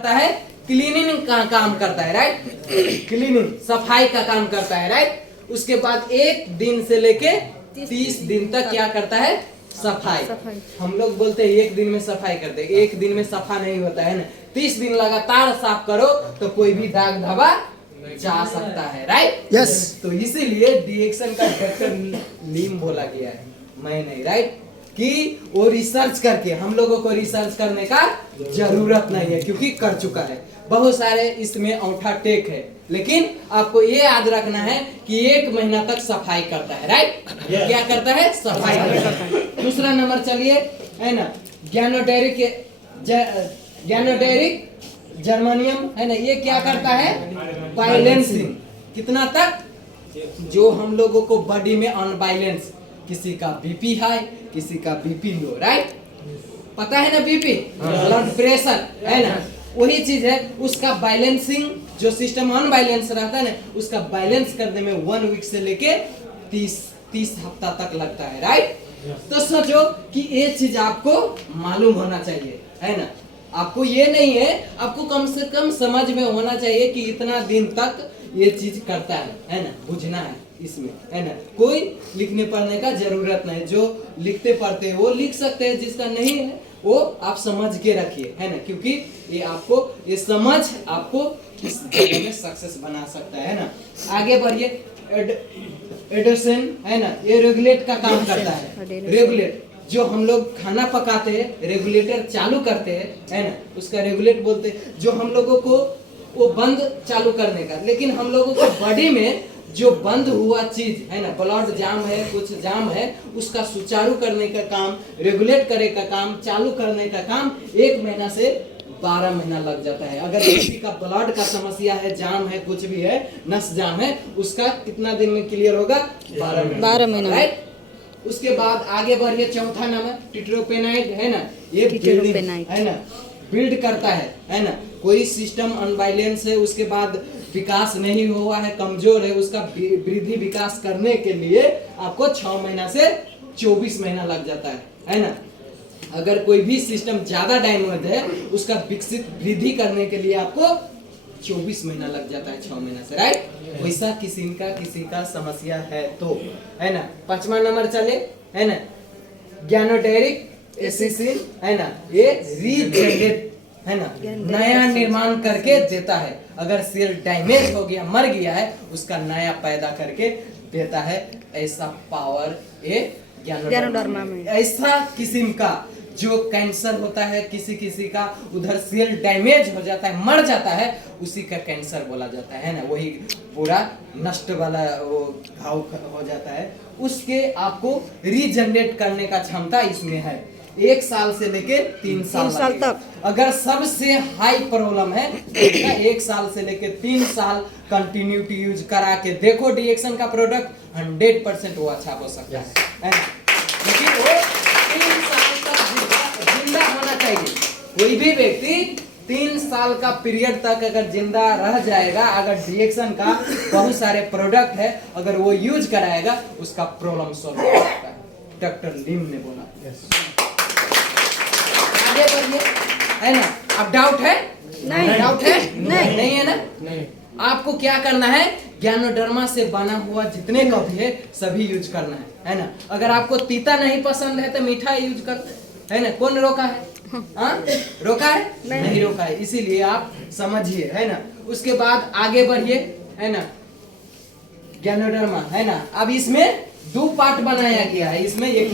करता है, क्लीनिंग का काम करता है, राइट। क्लीनिंग सफाई का काम करता है, राइट। उसके बाद 1 दिन से लेके 30 दिन तक क्या करता है, सफाई। हम लोग बोलते हैं 1 दिन में सफाई करते हैं, 1 दिन में सफा नहीं होता है ना। 30 दिन लगातार साफ करो तो कोई भी दाग धब्बा जा सकता है, राइट। यस। तो इसीलिए डीएक्सन का डॉक्टर लीम बोला गया है, मैं नहीं, राइट। कि वो रिसर्च करके, हम लोगों को रिसर्च करने का जरूरत नहीं है क्योंकि कर चुका है। बहुत सारे इसमें औंठा टेक है, लेकिन आपको ये याद रखना है कि 1 महीना तक सफाई करता है, राइट। क्या करता है, सफाई करता है। दूसरा नंबर चलिए, है ना, ग्यानोडेरिक जर्मेनियम, है ना, ये क्या करता है, बैलेंसिंग। कितना तक, जो हम लोगों को बॉडी में अनबैलेंस, किसी का बीपी हाई, किसी का बीपी लो, राइट। पता है ना, बीपी ब्लड प्रेशर, है ना, वही चीज है। उसका बैलेंसिंग, जो सिस्टम अनबैलेंस रहता है ना, उसका बैलेंस करने में 1 वीक से लेके 30 हफ्ता तक लगता है, राइट। तो सोचो कि ये चीज आपको मालूम होना चाहिए, है ना। आपको ये नहीं है, आपको कम से कम समझ में होना चाहिए कि इतना दिन तक ये चीज करता है ना, बुझना है इसमें, है ना। कोई लिखने पढ़ने का जरूरत नहीं, जो लिखते पढ़ते हैं वो लिख सकते हैं, जिसका नहीं है वो आप समझ के रखिए, है ना, क्योंकि ये आपको, ये समझ आपको इस जगह में सक्सेस बना सकता है ना। आगे बढ़िए, एडोसेन, है ना, ये रेगुलेट का काम करता है। रेगुलेट, जो हम लोग खाना पकाते हैं, रेगुलेटर चालू करते हैं, है ना, उसका रेगुलेट बोलते हैं। जो हम लोगों को वो बंद चालू करने का, लेकिन हम लोगों को बॉडी में जो बंद हुआ चीज है ना, ब्लड जाम है, कुछ जाम है, उसका सुचारू करने का काम, रेगुलेट करने का काम, चालू करने का काम 1 महीना से 12 महीना लग जाता है। अगर किसी का ब्लड का समस्या है, जाम है, कुछ भी है, नस जाम है, उसका कितना दिन में क्लियर होगा, 12 महीना, राइट। उसके बाद आगे बढ़िए, चौथा नंबर टिट्रोपेनाइड, है ना, ये है ना, बिल्ड करता है ना। कोई सिस्टम अनबैलेंस है, उसके बाद विकास नहीं हुआ है, कमजोर है, उसका वृद्धि विकास करने के लिए आपको 6 महीना से 24 महीना लग जाता है ना। अगर कोई भी सिस्टम ज्यादा डैमेज है, उसका विकसित वृद्धि करने के लिए आपको 24 महीना लग जाता है, 6 महीना से, राइट। वैसा किसी का समस्या है तो, है ना। 5वां नंबर चले, है ना, ग्यानोडेरिक एसिसिन, है ना, ये रीजनरेट, है ना, नया निर्माण करके देता है। अगर सेल डैमेज हो गया, मर गया है, उसका नया पैदा करके देता है। ऐसा पावर ये ग्यानोडर्मा में, ऐसा किस्म का जो कैंसर होता है, किसी का उधर सेल डैमेज हो जाता है, मर जाता है, उसी का कैंसर बोला जाता है ना। वही पूरा नष्ट वाला वो घाव हो जाता है, उसके आपको रीजनरेट करने का क्षमता इसमें है। 1 साल से लेके 3 साल तक। अगर सबसे हाई प्रॉब्लम है, 1 साल से लेके 3 साल कंटिन्यूटी यूज करा के देखो, डीएक्सन का प्रोडक्ट 100% वो अच्छा हो सकता है ना। लेकिन वो 3 साल तक जिंदा होना चाहिए। कोई भी व्यक्ति 3 साल का पीरियड तक अगर जिंदा रह जाएगा, अगर डीएक्सन का बहुत सारे प्रोडक्ट है, अगर वो यूज कराएगा, उसका प्रॉब्लम सॉल्व हो सकता है, डॉक्टर लीम ने बोला। आगे बढ़िए, है ना। अब डाउट है? नहीं। डाउट है? नहीं है ना। नहीं। आपको क्या करना है, ग्यानोडर्मा से बना हुआ जितने का भी है सभी यूज करना है ना। अगर आपको तीता नहीं पसंद है तो मीठा यूज कर, है ना। कौन रोका है? हाँ, रोका है? नहीं रोका है, इसीलिए आप समझिए, है ना। उसके बाद आगे बढ़िए, है ना, ग्यानोडर्मा, है ना। अब इसमें 2 पार्ट बनाया गया है, इसमें एक